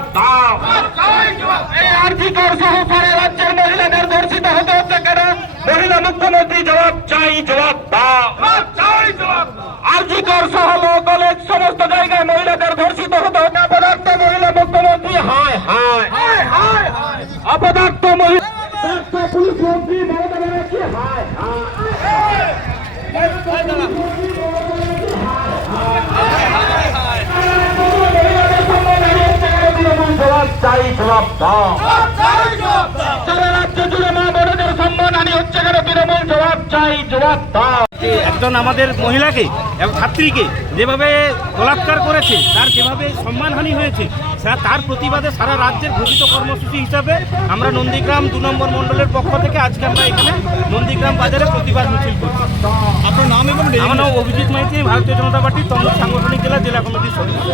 জবাব দাও। এই আর্থিকর সহকারে রাজ্যের মহিলাদের ধর্ষিত হতে হচ্ছে কেন? মহিলা মুখ্যমন্ত্রী জবাব চাই জবাব দাও। আর্থিকর সহ কলেজ সমস্ত জায়গায় মহিলাদের ধর্ষিত হতে হচ্ছে। অপদার্থ মহিলা মুখ্যমন্ত্রী হয় হয়। অপদার্থ মহিলা চাই জবাব দাও। সারা রাজ্য জুড়ে মা বোনদের সম্মান হানি হচ্ছে কেন তৃণমূল জবাব চাই জবাব দাও। একজন আমাদের মহিলাকে এবং ছাত্রীকে যেভাবে বলাৎকার করেছে তার যেভাবে সম্মানহানি হয়েছে তার প্রতিবাদে সারা রাজ্যের ঘোষিত কর্মসূচি হিসাবে আমরা নন্দীগ্রাম দু নম্বর মণ্ডলের পক্ষ থেকে আজকে আমরা এখানে নন্দীগ্রাম বাজারে প্রতিবাদ মিছিল করছি। আপনার নাম এবং আমার নাম অভিজিৎ মাইতি ভারতীয় জনতা পার্টির তমলুক সাংগঠনিক জেলা জেলা কমিটির সদস্য।